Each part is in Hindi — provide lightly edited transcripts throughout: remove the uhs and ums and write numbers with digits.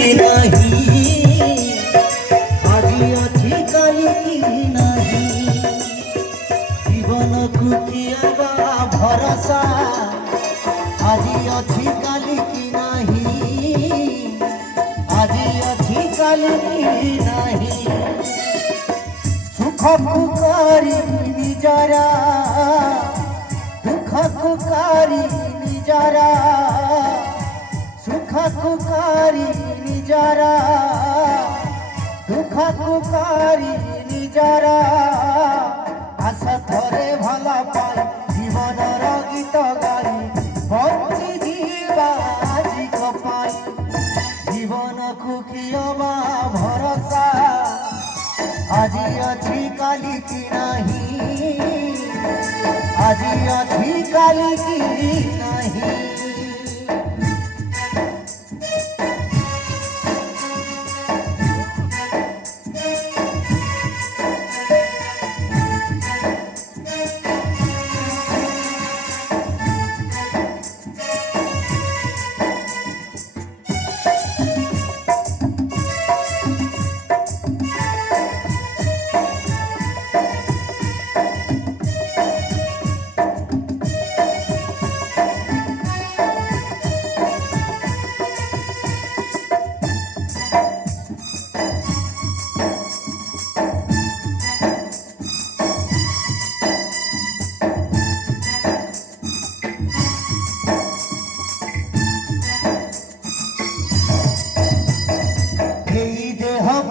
नहीं आज अच्छी काली नहीं जीवन को किया भरोसा आज अच्छी काली नहीं आज अच्छी काली नहीं सुख पुकारी निजरा दुख पुकारी निजरा सुख पुकारी निजरा दुख पुकारी निजरा आशा थरे भला पाई जीवन गीत गाई बंची जीवा आज पाई जीवन को कियबा भरोसा आज अच्छी काली की नहीं आज अच्छी काली की नहीं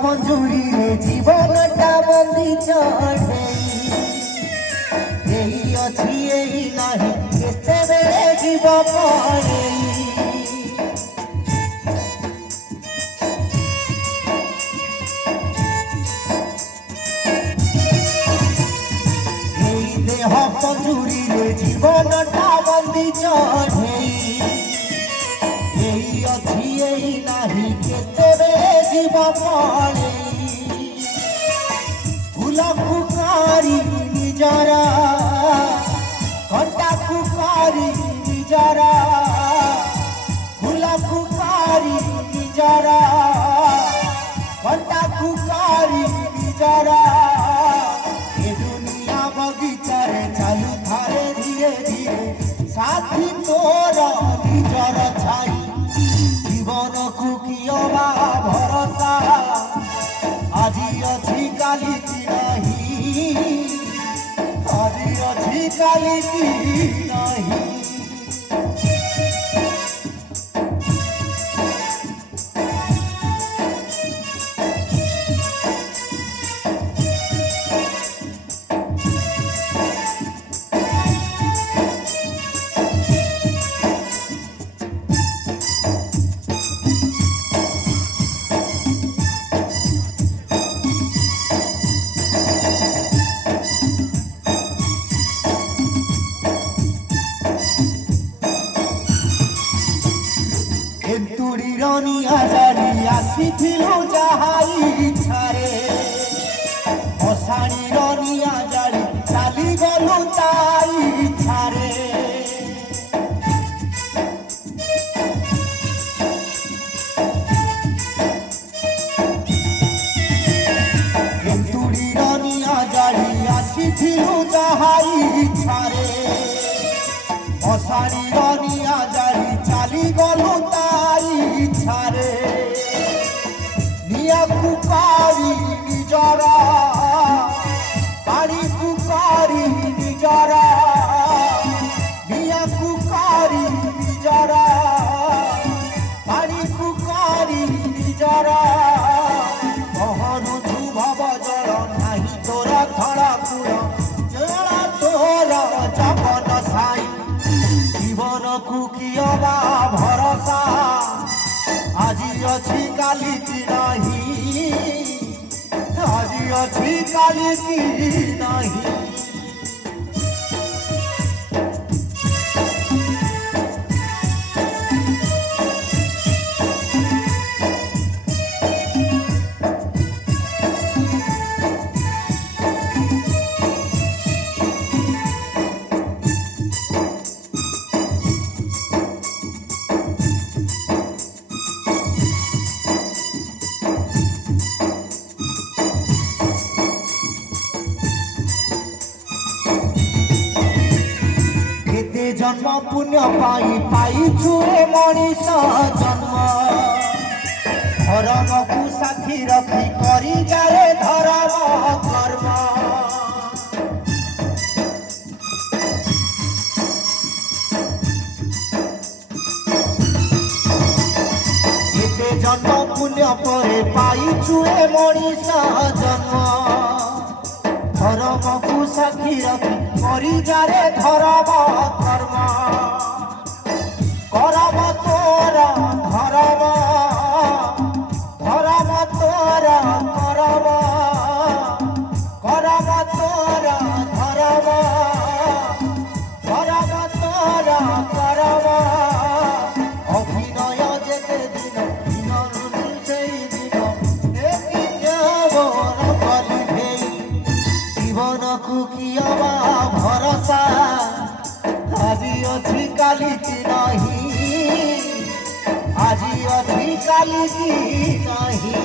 मंजूरी रे जीवनटा बंदी चढ़े यही अच्छी यही नहीं केते बेले जीव पड़े यही देह मंजूरी रे जीवनटा बंदी चढ़े यही अच्छी यही नहीं केते बेले जीव पड़े पुकारी निजरा घंटा पुकारी निजरा फूला पुकारी निजरा घंटा पुकारी निजरा ये दुनिया बगीचार चालू थारे धीरे धीरे साथी तोर निजर छाई जीवन को कियबा भरोसा आज अच्छी काली की नहीं आज अच्छी काली की नहीं रनिया जारी आसिथिलु जाहाई इच्छारे असाणी रनिया जारी चाली गलु ताई इच्छारे केन्तुड़ी रनिया जारी आसिथिलु जाहाई इच्छारे असाणी रनिया जारी चाली गलु इच्छारे निया पुकारी निजरा पानी पुकारी निजरा निया पुकारी निजरा पानी पुकारी निजरा कहनु भव जल नहीं तोरा खड़ा पुर जड़ा तोरा जगन साई जीवन को कियबा भरोसा आज अच्छी काली की नहीं आज अच्छी काली की नहीं जन्म पुण्य पाई पाइछु ए मनीष जन्म धर्म को साथी रखी करी जाए धर्म कर्म एते जन्म पुण्य परे पाइछु ए मनीष जन्म धर्म को साथी रखी करी जाए धर्म कर्म करम तोरा धर्म धर्म तोरा करम करम तोरा धर्म धर्म तोरा करम अभिनय जेते दिन दिन সেই दिन জীবন কুকিয়াবা ভরসা আজি অছি কালি কি নাহি আজি অছি কালি কি নাহি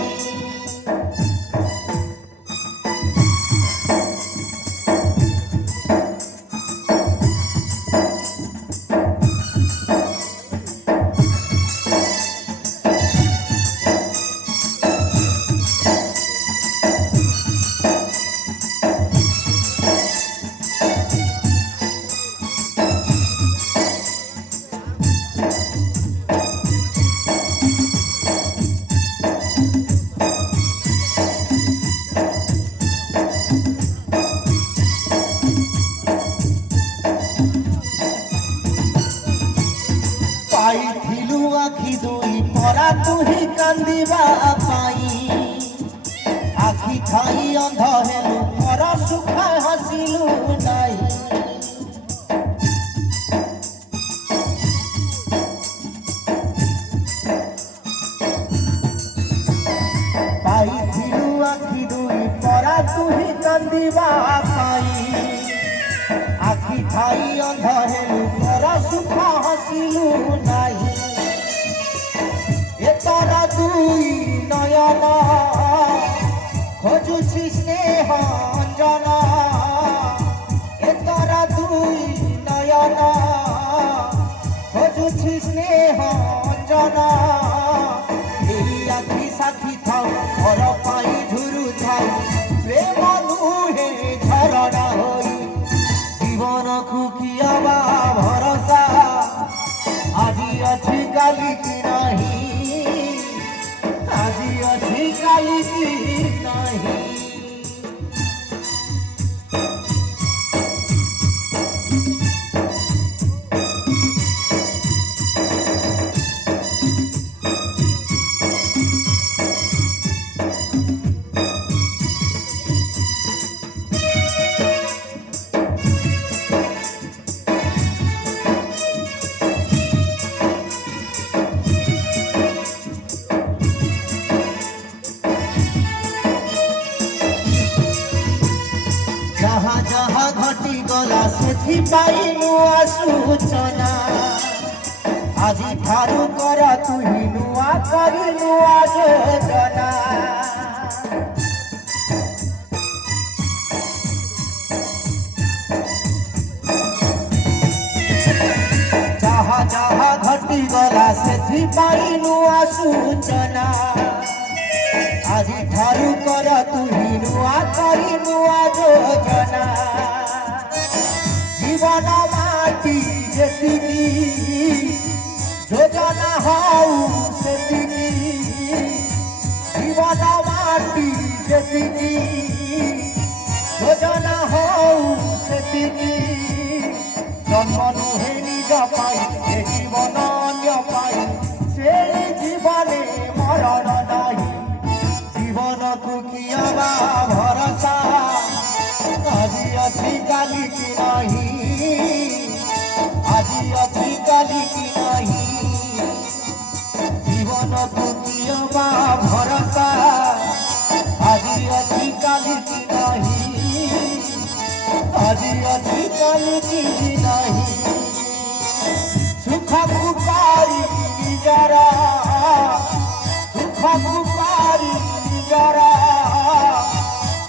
पाइथिलु आखि दुई परा तुही कांदिबा पाई आखि थाई अंध हेलु परा सुखा हसिलु नाई पाइथिलु आखि दुई परा तुही कांदिबा पाई आखि थाई अंध हेलु परा सुखा हसिलु नाई एतरा दुई नयन खोजुछि स्नेह अंजन एतरा दुई नयन खोजुछि स्नेह अंजन एई आखि साथी थाउ घर पाई झुरु थाउ प्रेम नुहे झरणा होई जीवन खुकियाबा भरोसा আজি অছি কালি কি নাহি আজি অছি কালি কি নাহি जहाँ जहाँ घटी गला से नुआ सूचना আজি ठारू कर तुही नुआ करी नुआ योजना जहाँ जहाँ घटी गला से नुआ सूचना আজি ठारू कर तुही नुआ करी नुआ योजना जीवन माटी जेतिकी योजना हाउ सेतिकी जीवन माटी जेतिकी योजना हाउ सेतिकी जन्म नुहे निज पाई ए जीवन अन्य पाई से जीवने मरण नाही जीवन कुकियाबा भरोसा আজি অছি কালি কি নাহি আজি অছি কালি কি নাহি জীবন কুকিয়াবা ভরসা আজি অছি কালি কি নাহি আজি অছি কালি কি নাহি সুখ পুকারি নিজরা সুখ পুকারি নিজরা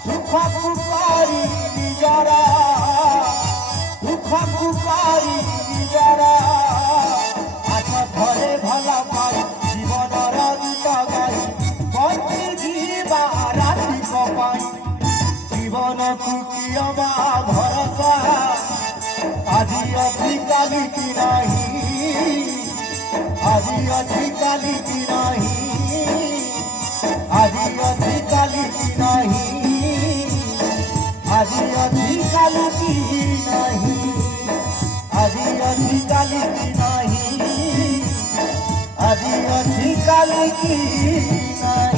সুখ পুকারি নিজরা দুঃখ পুকারি ଦ୍ୱାରା ଆସ ଥରେ ଭଲ ପାଇ ଜୀବନର ଗୀତ ଗାଇ ବଞ୍ଚି ଯିବା ରାତିକ ପାଇଁ ଜୀବନକୁ କିଏ ବା ଭରସା ଆଜି ଅଛି କାଲି କି ନାହିଁ ଆଜି ଅଛି କାଲି କି ନାହିଁ ଆଜି ଅଛି କାଲି କି ନାହିଁ ଆଜି ଅଛି କାଲି କି ନାହିଁ ଆଜି ଅଛି କାଲି କି ନାହିଁ ଆଜି ଅଛି କାଲି କି ନାହିଁ।